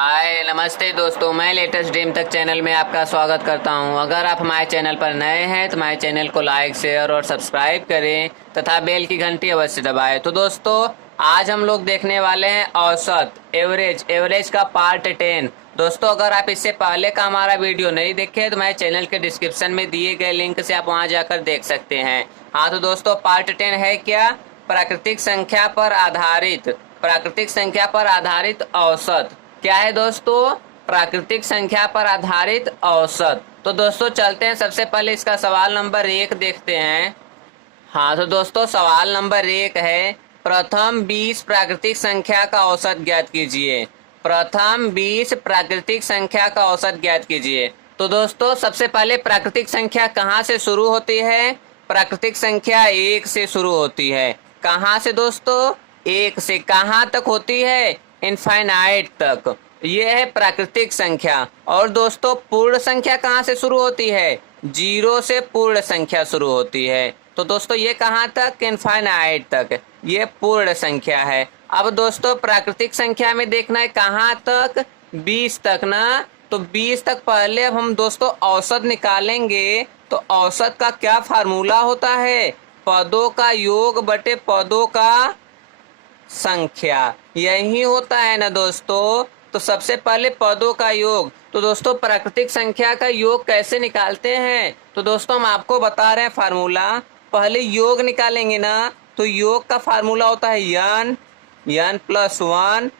हाय नमस्ते दोस्तों, मैं लेटेस्ट ड्रीम तक चैनल में आपका स्वागत करता हूं। अगर आप हमारे चैनल पर नए हैं तो हमारे चैनल को लाइक शेयर और सब्सक्राइब करें तथा बेल की घंटी अवश्य दबाएं। तो दोस्तों आज हम लोग देखने वाले हैं औसत एवरेज का पार्ट 10। दोस्तों अगर आप इससे पहले का हमारा वीडियो नहीं देखे तो हमारे चैनल के डिस्क्रिप्शन में दिए गए लिंक से आप वहां जाकर देख सकते हैं। हाँ तो दोस्तों पार्ट 10 है क्या? प्राकृतिक संख्या पर आधारित औसत। क्या है दोस्तों? प्राकृतिक संख्या पर आधारित औसत। तो दोस्तों चलते हैं, सबसे पहले इसका सवाल नंबर 1 देखते हैं। हाँ तो दोस्तों सवाल नंबर 1 है, प्रथम 20 प्राकृतिक संख्या का औसत ज्ञात कीजिए। प्रथम 20 प्राकृतिक संख्या का औसत ज्ञात कीजिए। तो दोस्तों सबसे पहले प्राकृतिक संख्या कहाँ से शुरू होती है? प्राकृतिक संख्या 1 से शुरू होती है। कहाँ से दोस्तों? 1 से। कहाँ तक होती है? इनफाइनाइट तक। ये है प्राकृतिक संख्या। और दोस्तों पूर्ण संख्या कहाँ से शुरू होती है? 0 से पूर्ण संख्या शुरू होती है। तो दोस्तों ये कहाँ तक? इनफाइनाइट तक। ये पूर्ण संख्या है। अब दोस्तों प्राकृतिक संख्या में देखना है कहाँ तक? 20 तक ना। तो 20 तक पहले अब हम दोस्तों औसत निकालेंगे। तो औसत का क्या फार्मूला होता है? पदों का योग बटे पदों का संख्या। यही होता है ना दोस्तों। तो सबसे पहले पदों का योग। तो दोस्तों प्राकृतिक संख्या का योग कैसे निकालते हैं? तो दोस्तों हम आपको बता रहे हैं फार्मूला। पहले योग निकालेंगे ना, तो योग का फार्मूला होता है n प्लस 1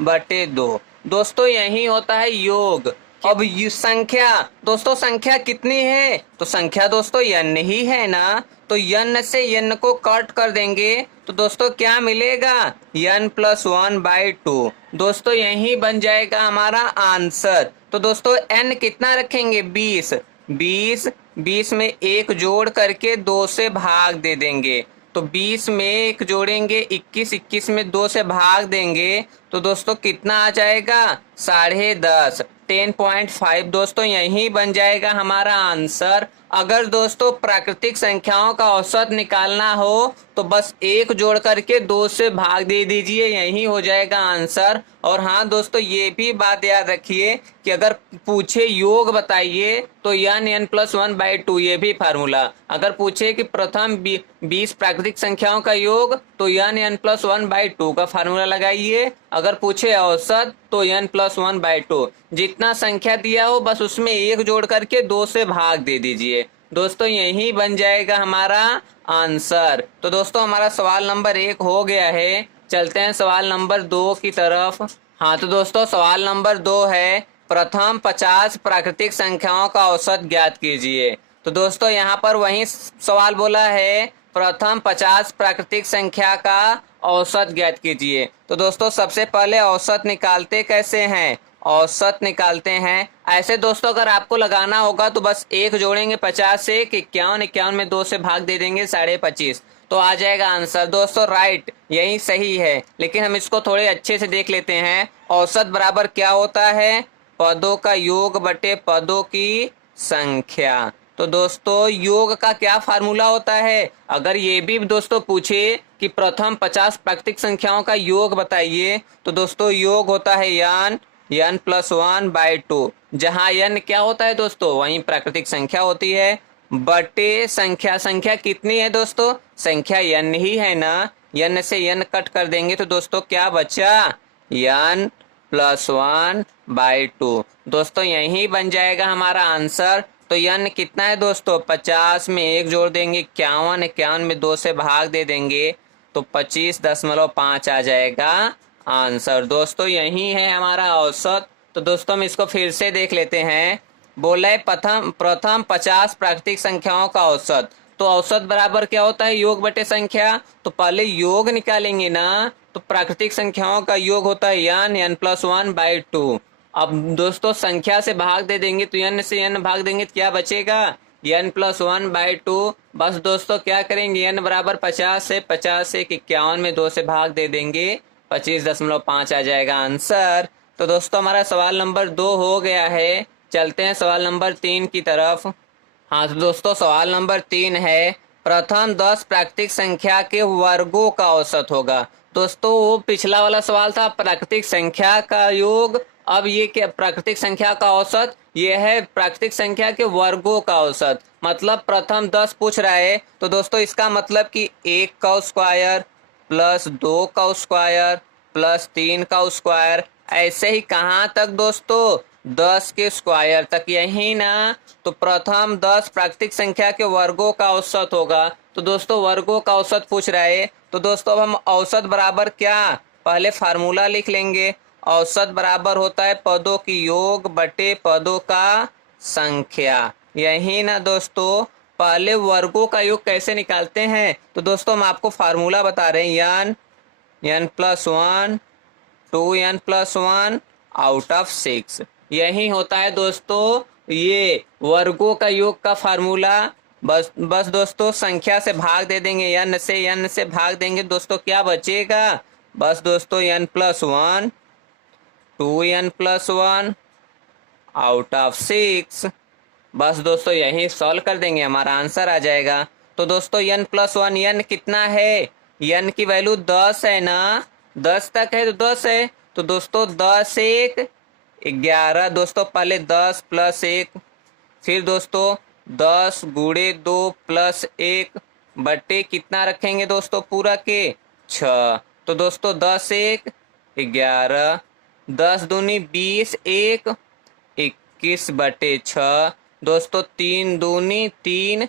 बटे 2। दोस्तों यही होता है योग। अब संख्या, दोस्तों संख्या कितनी है? तो संख्या दोस्तों n ही है ना। तो n से n को कट कर देंगे तो दोस्तों क्या मिलेगा? n plus 1 by 2। दोस्तों यही बन जाएगा हमारा आंसर। तो दोस्तों n कितना रखेंगे? 20 में 1 जोड़ करके 2 से भाग दे देंगे। तो 20 में 1 जोड़ेंगे 21 में 2 से भाग देंगे तो दोस्तों कितना आ जाएगा? 10.5 10.5। दोस्तों यही बन जाएगा हमारा आंसर। अगर दोस्तों प्राकृतिक संख्याओं का औसत निकालना हो तो बस 1 जोड़ करके 2 से भाग दे दीजिए, यही हो जाएगा आंसर। और हाँ दोस्तों ये भी बात याद रखिए कि अगर पूछे योग बताइए तो n प्लस 1 बाई 2, ये भी फार्मूला। अगर पूछे कि प्रथम 20 प्राकृतिक संख्याओं का योग तो n प्लस 1 बाई 2 का फार्मूला लगाइए। अगर पूछे औसत तो n प्लस 1 बाई 2। जितना संख्या दिया हो बस उसमें 1 जोड़ करके 2 से भाग दे दीजिए। दोस्तों यही बन जाएगा हमारा आंसर। तो दोस्तों हमारा सवाल नंबर 1 हो गया है। चलते हैं सवाल नंबर 2 की तरफ। हाँ तो दोस्तों सवाल नंबर 2 है, प्रथम 50 प्राकृतिक संख्याओं का औसत ज्ञात कीजिए। तो दोस्तों यहाँ पर वही सवाल बोला है, प्रथम 50 प्राकृतिक संख्या का औसत ज्ञात कीजिए। तो दोस्तों सबसे पहले औसत निकालते कैसे हैं? औसत निकालते हैं ऐसे दोस्तों, अगर आपको लगाना होगा तो बस 1 जोड़ेंगे 50 से 51 में 2 से भाग दे देंगे 25.5, तो आ जाएगा आंसर। दोस्तों राइट, यही सही है। लेकिन हम इसको थोड़े अच्छे से देख लेते हैं। औसत बराबर क्या होता है? पदों का योग बटे पदों की संख्या। तो दोस्तों योग का क्या फार्मूला होता है? अगर ये भी दोस्तों पूछे कि प्रथम 50 प्राकृतिक संख्याओं का योग बताइए तो दोस्तों योग होता है n प्लस 1 बाई 2। जहाँ n क्या होता है दोस्तों? वही प्राकृतिक संख्या होती है बटे संख्या। संख्या कितनी है दोस्तों? संख्या n ही है ना। n से n कट कर देंगे तो दोस्तों क्या बचा? n plus 1 by 2। दोस्तों यही बन जाएगा हमारा आंसर। तो n कितना है दोस्तों? 50 में 1 जोड़ देंगे 51 में 2 से भाग दे देंगे तो 25.5 आ जाएगा आंसर। दोस्तों यही है हमारा औसत। तो दोस्तों हम इसको फिर से देख लेते हैं। बोला है प्रथम 50 प्राकृतिक संख्याओं का औसत। तो औसत बराबर क्या होता है? योग बटे संख्या। तो पहले योग निकालेंगे ना, तो प्राकृतिक संख्याओं का योग होता है n प्लस 1 बाई 2। अब दोस्तों संख्या से भाग दे देंगे तो n से n भाग देंगे तो क्या बचेगा? n plus 1 by 2। बस दोस्तों क्या करेंगे? n बराबर 50 से 51 में 2 से भाग दे देंगे 25.5 आ जाएगा आंसर। तो दोस्तों हमारा सवाल नंबर 2 हो गया है। चलते हैं सवाल नंबर 3 की तरफ। हाँ तो दोस्तों सवाल नंबर 3 है, प्रथम 10 प्राकृतिक संख्या के वर्गों का औसत होगा। दोस्तों वो पिछला वाला सवाल था प्राकृतिक संख्या का योग अब ये क्या प्राकृतिक संख्या का औसत, ये है प्राकृतिक संख्या के वर्गों का औसत। मतलब प्रथम 10 पूछ रहा है तो दोस्तों इसका मतलब कि 1 का स्क्वायर प्लस 2 का स्क्वायर प्लस 3 का स्क्वायर, ऐसे ही कहाँ तक दोस्तों, 10 के स्क्वायर तक, यही ना। तो प्रथम 10 प्राकृतिक संख्या के वर्गों का औसत होगा। तो दोस्तों वर्गों का औसत पूछ रहा है तो दोस्तों अब हम औसत बराबर क्या, पहले फार्मूला लिख लेंगे। औसत बराबर होता है पदों की योग बटे पदों का संख्या, यही ना दोस्तों। पहले वर्गों का योग कैसे निकालते हैं, तो दोस्तों हम आपको फार्मूला बता रहे हैं, n+1 2n+1 आउट ऑफ 6, यही होता है दोस्तों ये वर्गों का योग का फार्मूला। बस दोस्तों संख्या से भाग दे देंगे, n से भाग देंगे दोस्तों, क्या बचेगा, बस दोस्तों n+1 2n+1 आउट ऑफ 6। बस दोस्तों यही सॉल्व कर देंगे, हमारा आंसर आ जाएगा। तो दोस्तों n+1, n कितना है, n की वैल्यू 10 है ना, 10 तक है तो 10 है। तो दोस्तों 10 1 11, दोस्तों पहले 10 + 1, फिर दोस्तों 10 गुणे 2 + 1 बटे कितना रखेंगे दोस्तों पूरा के 6। तो दोस्तों 10 1 11, 10 दूनी 20, 1 21 बटे 6, दोस्तों 3 दूनी 3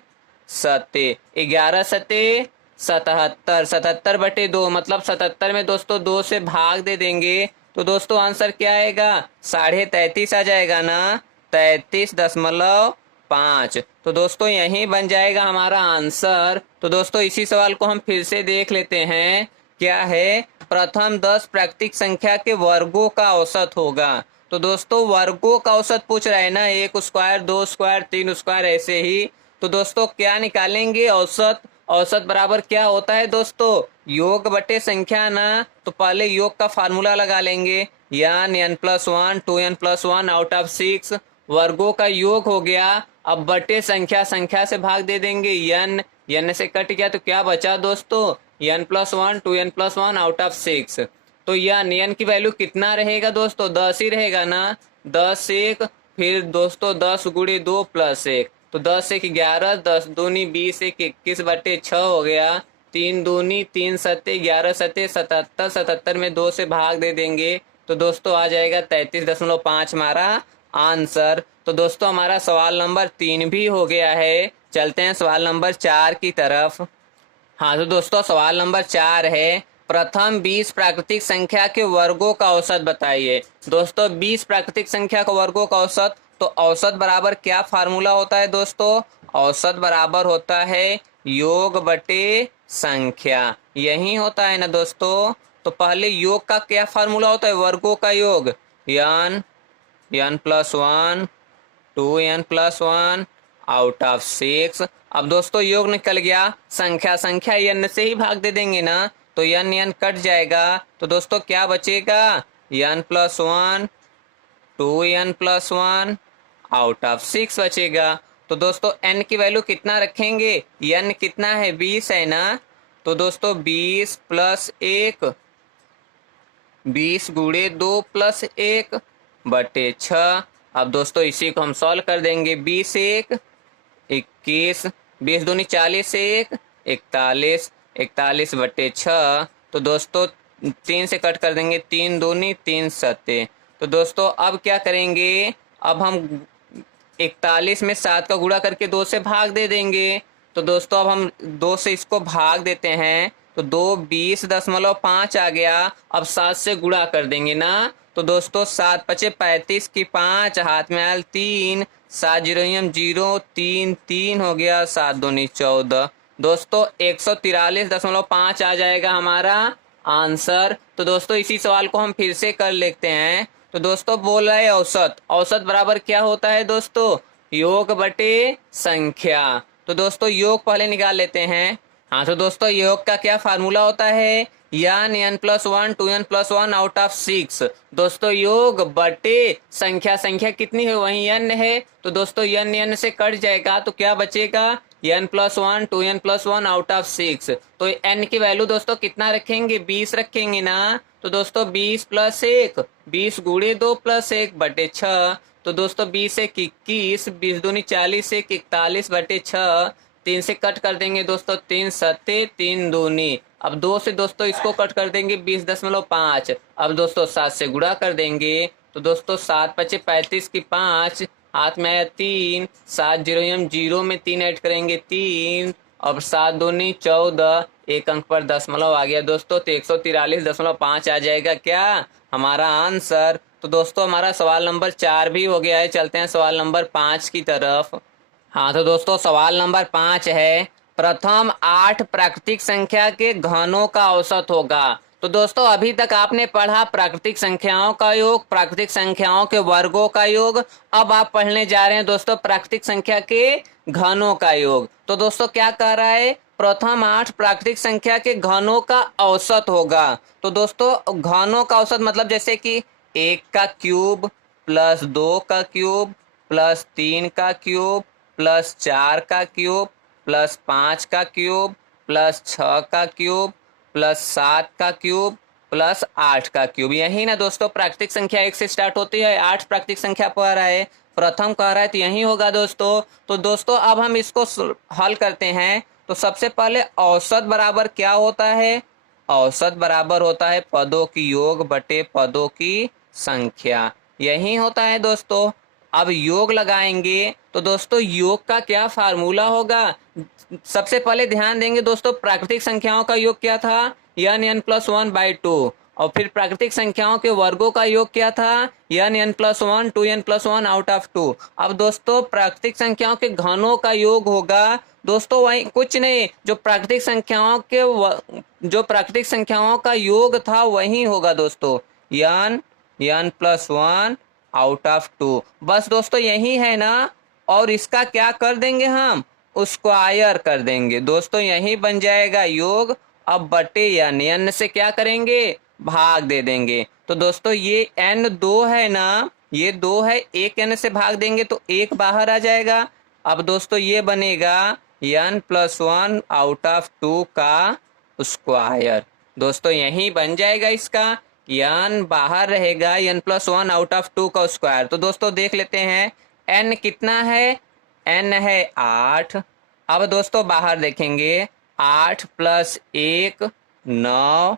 सते 11 सते 77, 77 बटे 2, मतलब 77 में दोस्तों 2 से भाग दे देंगे तो दोस्तों आंसर क्या आएगा, 33.5 आ जाएगा ना, 33.5। तो दोस्तों यही बन जाएगा हमारा आंसर। तो दोस्तों इसी सवाल को हम फिर से देख लेते हैं, क्या है, प्रथम 10 प्राकृतिक संख्या के वर्गों का औसत होगा। तो दोस्तों वर्गों का औसत पूछ रहा है ना, 1 स्क्वायर 2 स्क्वायर 3 स्क्वायर ऐसे ही। तो दोस्तों क्या निकालेंगे औसत, औसत बराबर क्या होता है दोस्तों, योग बटे संख्या ना। तो पहले योग का फार्मूला लगा लेंगे, n+1 2n+1 आउट ऑफ 6, वर्गों का योग हो गया। अब बटे संख्या, संख्या से भाग दे देंगे, n से कट गया तो क्या बचा दोस्तों, n+1 2n+1 आउट ऑफ 6। तो n की वैल्यू कितना रहेगा दोस्तों, 10 ही रहेगा ना, 10 1, फिर दोस्तों 10 गुणे 2 + 1, तो 10 1 11, 10 दूनी 20, 1 21 बटे 6 हो गया, 3 दूनी 3 सत्ते 11 सत्ते 77, 77 में 2 से भाग दे देंगे तो दोस्तों आ जाएगा 33.5 हमारा आंसर। तो दोस्तों हमारा सवाल नंबर 3 भी हो गया है। चलते हैं सवाल नंबर 4 की तरफ। हाँ तो दोस्तों सवाल नंबर 4 है, प्रथम 20 प्राकृतिक संख्या के वर्गों का औसत बताइए। दोस्तों 20 प्राकृतिक संख्या के वर्गों का औसत, तो औसत बराबर क्या फार्मूला होता है दोस्तों, औसत बराबर होता है योग बटे संख्या, यही होता है ना दोस्तों। तो पहले योग का क्या फार्मूला होता है, वर्गों का योग, n+1 2n+1 आउट ऑफ 6। अब दोस्तों योग निकल गया, संख्या संख्या n से ही भाग दे देंगे ना, तो n कट जाएगा तो दोस्तों क्या बचेगा, n+1 2n+1 आउट ऑफ 6 बचेगा। तो दोस्तों n की वैल्यू कितना रखेंगे, n कितना है 20 है ना, तो दोस्तों 20 + 1, 20 गुणे 2 + 1 बटे 6। अब दोस्तों इसी को हम सॉल्व कर देंगे, 20 1 21, 20 दूनी 40 1 41, 41 बटे 6, तो दोस्तों 3 से कट कर देंगे, 3 दूनी 3 सत्ते। तो दोस्तों अब क्या करेंगे, अब हम 41 में 7 का गुणा करके 2 से भाग दे देंगे। तो दोस्तों अब हम 2 से इसको भाग देते हैं तो 2 20.5 आ गया। अब 7 से गुणा कर देंगे ना, तो दोस्तों 7 × 5 = 35 की 5 हाथ में आयल 3, 7 0 0 3 3 हो गया, 7 दूनी 14, दोस्तों 143.5 आ जाएगा हमारा आंसर। तो दोस्तों इसी सवाल को हम फिर से कर लेते हैं। तो दोस्तों बोल रहे हैं औसत, औसत बराबर क्या होता है दोस्तों, योग बटे संख्या। तो दोस्तों योग पहले निकाल लेते हैं। हाँ तो दोस्तों योग का क्या फार्मूला होता है, n+1 2n+1 आउट ऑफ 6। दोस्तों योग बटे संख्या, संख्या कितनी है वही n है, तो दोस्तों n से कट जाएगा तो क्या बचेगा, n+1 2n+1 आउट ऑफ 6। तो n की वैल्यू दोस्तों कितना रखेंगे, 20 रखेंगे ना। तो दोस्तों 20 + 1, 20 × 2 + 1/6। तो दोस्तों 20 1 21, 20 दूनी 40, 1 41/6। 3 से कट कर देंगे दोस्तों, 3 सत्ते 3 दूनी। अब 2 से दोस्तों इसको कट कर देंगे, 20.5। अब दोस्तों 7 से गुणा कर देंगे। तो दोस्तों 7 × 5 = 35 की 5, हाथ में आया 3, 7 जीरो हम जीरो में 3 ऐड करेंगे 3, और 7 दूनी 14, एक अंक पर दशमलव आ गया दोस्तों। तो 143.5 आ जाएगा क्या हमारा आंसर। तो दोस्तों हमारा सवाल नंबर 4 भी हो गया है। चलते हैं सवाल नंबर 5 की तरफ। हाँ तो दोस्तों सवाल नंबर 5 है, प्रथम 8 प्राकृतिक संख्या के घनों का औसत होगा। तो दोस्तों अभी तक आपने पढ़ा प्राकृतिक संख्याओं का योग, प्राकृतिक संख्याओं के वर्गों का योग। अब आप पढ़ने जा रहे हैं दोस्तों प्राकृतिक संख्या के घनों का योग। तो दोस्तों क्या कह रहा है, प्रथम 8 प्राकृतिक संख्या के घनों का औसत होगा। तो दोस्तों घनों का औसत मतलब जैसे कि 1 का क्यूब प्लस 2 का क्यूब प्लस 3 का क्यूब प्लस 4 का क्यूब प्लस 5 का क्यूब प्लस 6 का क्यूब प्लस 7 का क्यूब प्लस 8 का क्यूब। यही ना दोस्तों प्राकृतिक संख्या 1 से स्टार्ट होती है, 8 प्राकृतिक संख्या पढ़ रहा है, प्रथम कह रहा है, तो यही होगा दोस्तों। तो दोस्तों अब हम इसको हल करते हैं। तो सबसे पहले औसत बराबर क्या होता है, औसत बराबर होता है पदों की योग बटे पदों की संख्या, यही होता है दोस्तों। अब योग लगाएंगे तो दोस्तों योग का क्या फार्मूला होगा, सबसे पहले ध्यान देंगे दोस्तों प्राकृतिक संख्याओं का योग क्या था, n+1/2। और फिर प्राकृतिक संख्याओं के वर्गों का योग क्या था, n+1 2n+1 आउट ऑफ 2। अब दोस्तों प्राकृतिक संख्याओं के घनों का योग होगा दोस्तों वही कुछ नहीं, जो प्राकृतिक संख्याओं के जो प्राकृतिक संख्याओं का योग था वही होगा दोस्तों, n+1 आउट ऑफ 2। बस दोस्तों यही है ना। और इसका क्या कर देंगे हम, स्क्वायर कर देंगे दोस्तों, यही बन जाएगा योग। अब बटे n से क्या करेंगे, भाग दे देंगे। तो दोस्तों ये n 2 है ना, ये 2 है, एक n से भाग देंगे तो एक बाहर आ जाएगा। अब दोस्तों ये बनेगा n+1 आउट ऑफ 2 का स्क्वायर। दोस्तों यही बन जाएगा इसका, n बाहर रहेगा, n+1 आउट ऑफ 2 का स्क्वायर। तो दोस्तों देख लेते हैं n कितना है, n है 8। अब दोस्तों बाहर देखेंगे 8 + 1 9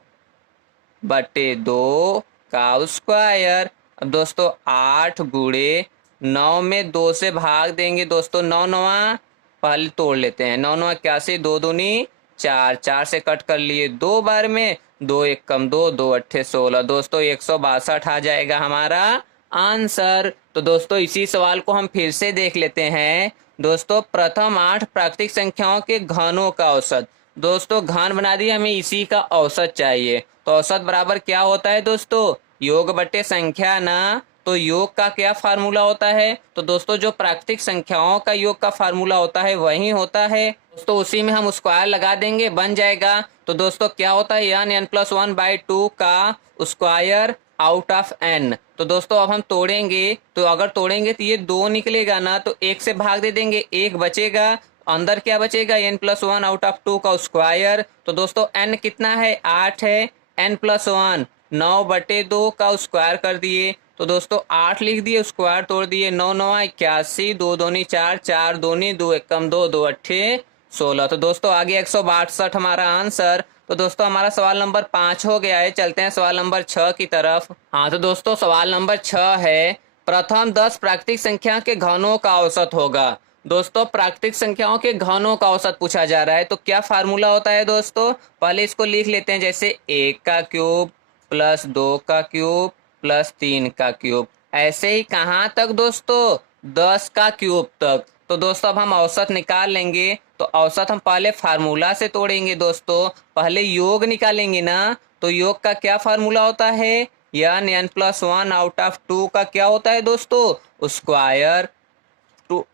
बटे 2 का स्क्वायर। अब दोस्तों 8 × 9 में 2 से भाग देंगे दोस्तों, 9 9 पहले तोड़ लेते हैं, 9 9 81, 2 दूनी 4, 4 से कट कर लिए 2 बार में, 2 1 कम 2, 2 8 16 दोस्तों 162 आ जाएगा हमारा आंसर। तो दोस्तों इसी सवाल को हम फिर से देख लेते हैं दोस्तों, प्रथम 8 प्राकृतिक संख्याओं के घनों का औसत। दोस्तों घन बना दिया, हमें इसी का औसत चाहिए। तो औसत बराबर क्या होता है दोस्तों, योग बटे संख्या ना। तो योग का क्या फार्मूला होता है, तो दोस्तों जो प्राकृतिक संख्याओं का योग का फार्मूला होता है वही होता है दोस्तों, उसी में हम स्क्वायर लगा देंगे, बन जाएगा। तो दोस्तों क्या होता है, n+1/2 का स्क्वायर आउट ऑफ n। तो दोस्तों अब हम तोड़ेंगे, तो अगर तोड़ेंगे तो ये 2 निकलेगा ना, तो 1 से भाग दे देंगे, 1 बचेगा, अंदर क्या बचेगा, n+1 आउट ऑफ 2 का स्क्वायर। तो दोस्तों n कितना है, 8 है, n+1 9 बटे 2 का स्क्वायर कर दिए। तो दोस्तों 8 लिख दिए, स्क्वायर तोड़ दिए, 9 9 81, 2 दूनी 4, 4 दूनी 2 1 कम 2, 2 8 16। तो दोस्तों आ गया 162 हमारा आंसर। तो दोस्तों हमारा सवाल नंबर 5 हो गया है। चलते हैं सवाल नंबर 6 की तरफ। हाँ तो दोस्तों सवाल नंबर 6 है, प्रथम 10 प्राकृतिक संख्या के घनों का औसत होगा। दोस्तों प्राकृतिक संख्याओं के घनों का औसत पूछा जा रहा है, तो क्या फार्मूला होता है दोस्तों, पहले इसको लिख लेते हैं, जैसे 1 का क्यूब प्लस 2 का क्यूब प्लस 3 का क्यूब, ऐसे ही कहाँ तक दोस्तों, 10 का क्यूब तक। तो दोस्तों अब हम औसत निकाल लेंगे। तो औसत हम पहले फार्मूला से तोड़ेंगे दोस्तों, पहले योग निकालेंगे ना। तो योग का क्या फार्मूला होता है, n+1 आउट ऑफ 2 का क्या होता है दोस्तों, स्क्वायर,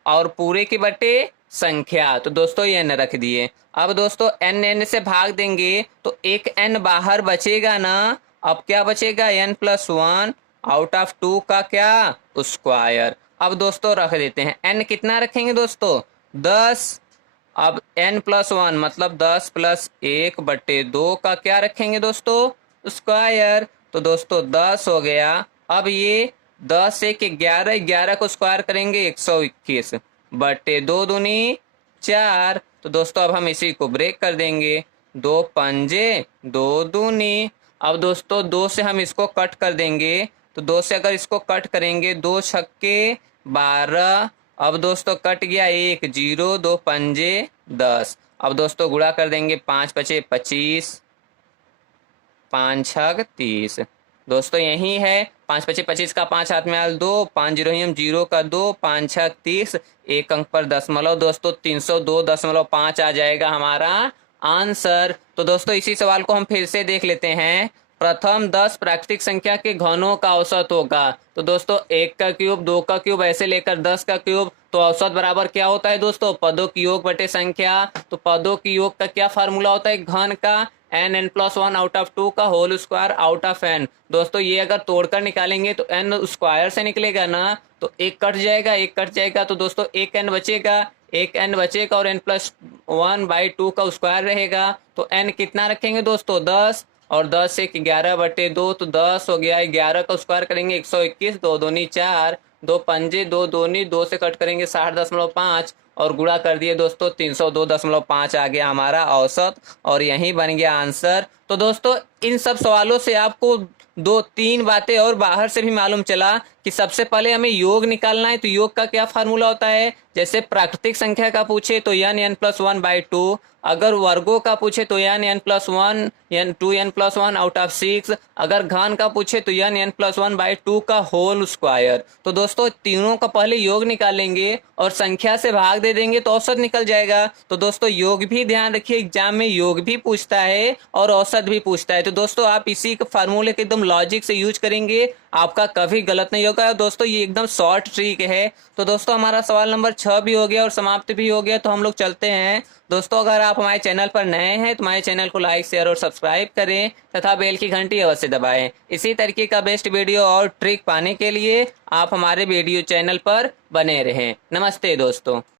और पूरे के बटे संख्या। तो दोस्तों ये n रख दिए। अब दोस्तों n से भाग देंगे तो एक n बाहर बचेगा ना। अब क्या बचेगा, n+1 आउट ऑफ 2 का क्या स्क्वायर। अब दोस्तों रख देते हैं, n कितना रखेंगे दोस्तों, 10। अब n+1 मतलब 10 + 1/2 का क्या रखेंगे दोस्तों स्क्वायर। तो दोस्तों 10 हो गया। अब ये 10 से 11, 11 को स्क्वायर करेंगे 121 बटे 2 दूनी 4। तो दोस्तों अब हम इसी को ब्रेक कर देंगे। 2 पंजे 2 दूनी। अब दोस्तों 2 से हम इसको कट कर देंगे। तो 2 से अगर इसको कट करेंगे 2 छक्के 12। अब दोस्तों कट गया 1 0, 2 पंजे 10। अब दोस्तों गुणा कर देंगे 5 पचे 25, 5 छक 30। दोस्तों यही है 5 पचे 25 का 5 हाथ में आल 2, 5 जीरो हम 0 का 2, 5 छक 30, एक अंक पर दशमलव दोस्तों 302.5 आ जाएगा हमारा आंसर। तो दोस्तों इसी सवाल को हम फिर से देख लेते हैं। प्रथम 10 प्राकृतिक संख्या के घनों का औसत होगा। तो दोस्तों 1 का क्यूब 2 का क्यूब ऐसे लेकर 10 का क्यूब। तो औसत बराबर क्या होता है दोस्तों पदों की योग बटे संख्या। तो पदों की योग का क्या फार्मूला होता है घन का n+1 आउट ऑफ 2 का whole square out of n। दोस्तों ये अगर तोड़कर निकालेंगे तो n स्क्वायर से निकलेगा ना। तो एक कट जाएगा एक कट जाएगा। तो दोस्तों एक n बचेगा एक n बचेगा और n+1/2 का स्क्वायर रहेगा। तो n कितना रखेंगे दोस्तों 10 और 10 से 11/2। तो 10 हो गया 11 का स्क्वायर करेंगे 121, 2 दूनी 4, 2 पंजे 2 दूनी 2 से कट करेंगे 60.5 और गुणा कर दिए दोस्तों 302.5 आ गया हमारा औसत और यही बन गया आंसर। तो दोस्तों इन सब सवालों से आपको 2-3 बातें और बाहर से भी मालूम चला कि सबसे पहले हमें योग निकालना है। तो योग का क्या फार्मूला होता है। जैसे प्राकृतिक संख्या का पूछे तो n+1/2, अगर वर्गों का पूछे तो n+1 2n+1 आउट ऑफ 6, अगर घन का पूछे तो n+1/2 का होल स्क्वायर। तो दोस्तों तीनों का पहले योग निकालेंगे और संख्या से भाग दे देंगे तो औसत निकल जाएगा। तो दोस्तों योग भी ध्यान रखिए एग्जाम में योग भी पूछता है और औसत भी पूछता है। तो दोस्तों आप इसी फार्मूले के एकदम लॉजिक से यूज करेंगे आपका कभी गलत नहीं होगा। दोस्तों ये एकदम शॉर्ट ट्रिक है। तो दोस्तों हमारा सवाल नंबर 6 भी हो गया और समाप्त भी हो गया। तो हम लोग चलते हैं। दोस्तों अगर आप हमारे चैनल पर नए हैं तो हमारे चैनल को लाइक शेयर और सब्सक्राइब करें तथा बेल की घंटी अवश्य दबाएं। इसी तरीके का बेस्ट वीडियो और ट्रिक पाने के लिए आप हमारे वीडियो चैनल पर बने रहें। नमस्ते दोस्तों।